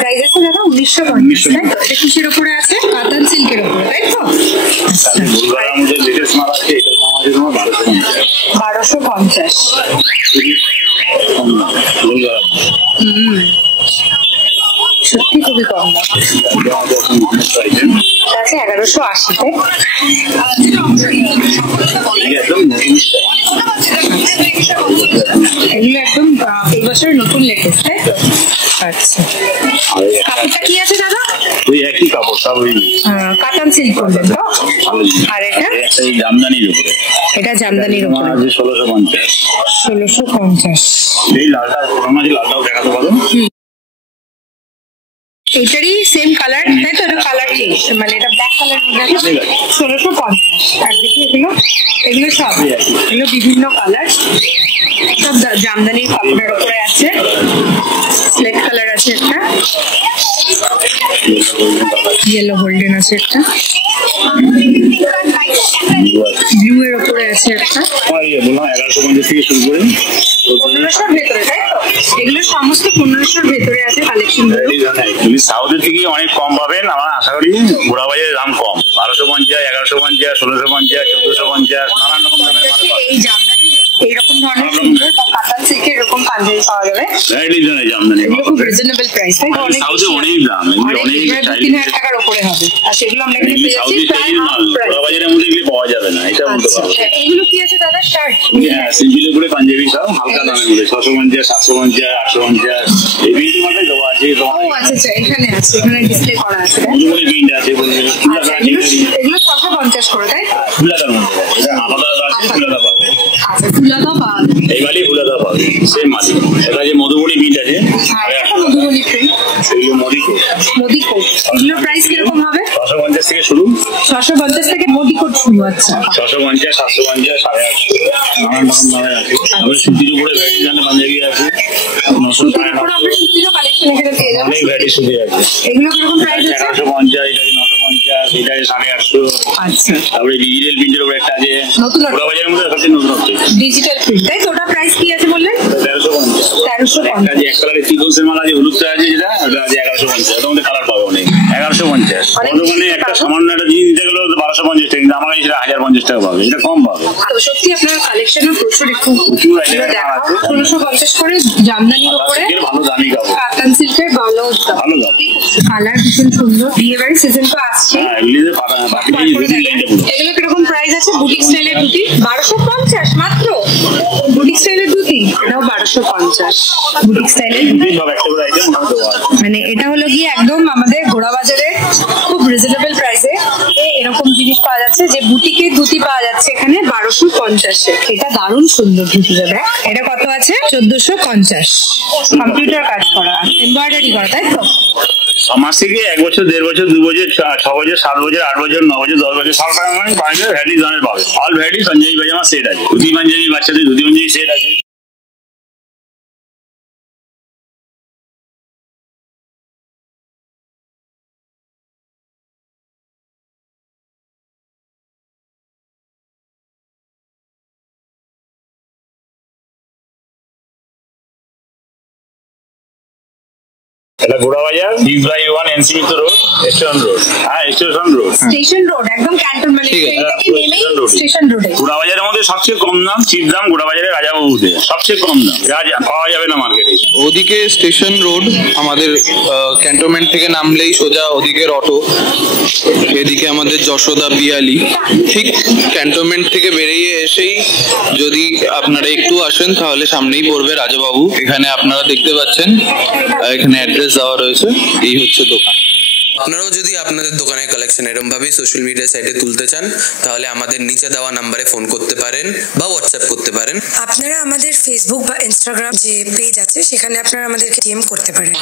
Price আছে দাদা 1950, তাই তো? এটা কিসের উপরে আছে? কাতান সিল্কের উপরে, তাই তো? 1250। সত্যি খুবই কম দাম। আছে 1180, তাই? এগুলো একদম এই বছরের নতুন লেটেস্ট, তাই তো? আচ্ছা, কাপড়টা কি আছে দাদা? ওই একই কাপড়, সব ওই কাতান সিল্ক করলেন তো? আর এটা জামদানির উপরে। এটা জামদানির উপরে 1650। 1650। এই লালটা পুরোনো, যে লালটাও দেখাতে পারো। এটারই সেম কালার, তাই তো? এটা কালার কি, মানে এটা ব্ল্যাক কালার মধ্যে আছে 1650। আর দেখি এগুলো সব, এগুলো বিভিন্ন কালার, সব জামদানির কাপড়ের উপরে আছে। স্লেট কালার আছে একটা, ইয়েলো গোল্ডেন আছে একটা, ব্লু এর উপরে আছে একটা। 1150 থেকে শুরু করে 1500-র ভেতরে, তাই তো? এগুলো সমস্ত 1500-র ভেতরে আছে কালেকশন গুলো। সাউথের থেকে অনেক কম পাবেন, আমার আশা করি ঘোড়াবাজারের দাম কম। 1250, 1150, 1650, 1450, নানান রকম দামের মাল পাবেন। এই জামদানি এইরকম ধরনের সুন্দর কাতান সিল্কের এরকম পাঞ্জাবি পাওয়া যাবে। ভ্যারাইটিস ধরনের জামদানি এগুলো খুব রিজনেবল প্রাইস, তাই তো? সাউথে অনেক দাম, এগুলো অনেক 2,000-3,000 টাকার উপরে হবে। আর সেগুলো আমরা এখানে পেয়ে যাচ্ছি প্রায় হাফ প্রাইস। ঘোড়াবাজারের মধ্যে এগুলো পাওয়া যাবে না, এটা বলতে পারবো। এগুলো কি আছে দাদা? শার্ট? হ্যাঁ, সিম্পলের উপরে পাঞ্জাবি সব হালকা দামের মধ্যে 650, 750, 850 এই বিলটি মাথায় দেওয়া আছে। ও আচ্ছা, এখানে আছে, এখানে ডিসপ্লে করা আছে। মধুবনী প্রিন্ট আছে, এগুলো 650 করে, তাই? ফুলাদার মধ্যে এটা আলাদা আছে, ফুলাদা পাবে। আচ্ছা, ফুলাদা পাওয়া যাবে। এই বাড়ি ফুলাদা পাবে, সেম মালিক। এটা যে মধুবনী প্রিন্ট আছে, মধুবনী প্রিন্ট, এগুলো মদিকোট। মদিকোট এগুলোর প্রাইস কিরকম হবে? 650 থেকে শুরু। 650 থেকে মদিকোট শুরু। আচ্ছা, 650, 750, 850, নানান রকম দামে আছে। তারপরে সুতির উপরে ভ্যারাইটি জানে পাঞ্জাবি আছে, 900 সুতির উপরে আমরা সুতিরও কালেকশন এখানে পেয়ে যাবো। অনেক ভ্যারাইটি সুতি আছে। এগুলো কিরকম প্রাইস আছে? 1150, এটা 950, এটা 850। আচ্ছা, তারপরে ডিজিটাল প্রিন্টের উপরে একটা আছে, নতুন ঘোড়াবাজারের মধ্যে সবচেয়ে নতুন হচ্ছে ডিজিটাল প্রিন্ট, তাই তো? ওটা প্রাইস কি আছে বললেন? 1350। 1350। এক কালারের চিকনসের মাল আছে, হলুদটা আছে, যেটা ওটা আছে 1150। ওটার মধ্যে কালার পাবে অনেক। 1150 দোকানে একটা সামান্য একটা জিনিস নিতে গেলে 1250 টাকা, কিন্তু আমার কাছে 1050 টাকা পাবে, এটা কম পাবে। তো সত্যি আপনার কালেকশনে প্রচুর একটু প্রচুর আইটেম আছে। 1650 করে জামদানির উপরে ভালো দামি কাপড়, কাতান সিল্কের ভালো দাম। কালার ভীষণ সুন্দর, বিয়ে বাড়ির সিজন তো আসছে। এগুলিতে বাকি লাইনটা পুরো। এগুলো কিরকম প্রাইস আছে? বুটিক স্টাইলের ধুতি 1250 মাত্র। বুটিক স্টাইলের ধুতি এটাও 1250। বুটিক স্টাইলের ধুতি সব একটা করে আইটেম মানে এটা হলো গিয়ে একদম আমাদের ঘোড়াবাজারে খুব রিজনেবল প্রাইসে এরকম জিনিস পাওয়া যাচ্ছে, যে বুটিকের ধুতি পাওয়া যাচ্ছে এখানে 1250-এ। এটা দারুণ সুন্দর ধুতি দাদা। এটা কত আছে? 1450। কম্পিউটার কাজ করা, এমব্রয়ডারি করা, তাই তো? 6 মাস থেকে 1 বছর, 1.5 বছর, 2 বছর, 6 বছর, 7 বছর, 8 বছর, 9 বছর, 10 বছর, সব টাকা মানে পাঞ্জাবি ভ্যারাইটি ধরনের পাবে। অল ভ্যারাইটি পাঞ্জাবি পাজামা সেট আছে, ধুতি পাঞ্জাবি, বাচ্চাদের ধুতি পাঞ্জাবি সেট আছে। এটা ঘোড়াবাজার, D/1 NC মিত্র রোড, স্টেশন রোড। হ্যাঁ, স্টেশন রোড, স্টেশন রোড একদম ক্যান্টনমেন্ট স্টেশন রোডে। ঘোড়াবাজারের মধ্যে সবচেয়ে কম দাম, চিপ দাম ঘোড়াবাজারের রাজাবাবুতে সবচেয়ে কম দাম, যা পাওয়া যাবে না মার্কেটে। ওদিকে স্টেশন রোড, আমাদের ক্যান্টনমেন্ট থেকে নামলেই সোজা ওদিকের অটো, এদিকে আমাদের যশোদা পিয়ালি। ঠিক ক্যান্টনমেন্ট থেকে বেরিয়ে এসেই যদি আপনারা একটু আসেন তাহলে সামনেই পড়বে রাজাবাবু। এখানে আপনারা দেখতে পাচ্ছেন, এখানে অ্যাড্রেস দেওয়া রয়েছে। এই হচ্ছে দোকান। আপনারাও যদি আপনাদের দোকানের কালেকশন এরকম ভাবে সোশ্যাল মিডিয়া সাইটে তুলতে চান, তাহলে আমাদের নিচে দেওয়া নাম্বারে ফোন করতে পারেন বা হোয়াটসঅ্যাপ করতে পারেন। আপনারা আমাদের ফেসবুক বা ইনস্টাগ্রাম যে পেজ আছে সেখানে আপনারা আমাদেরকে ডিএম করতে পারেন।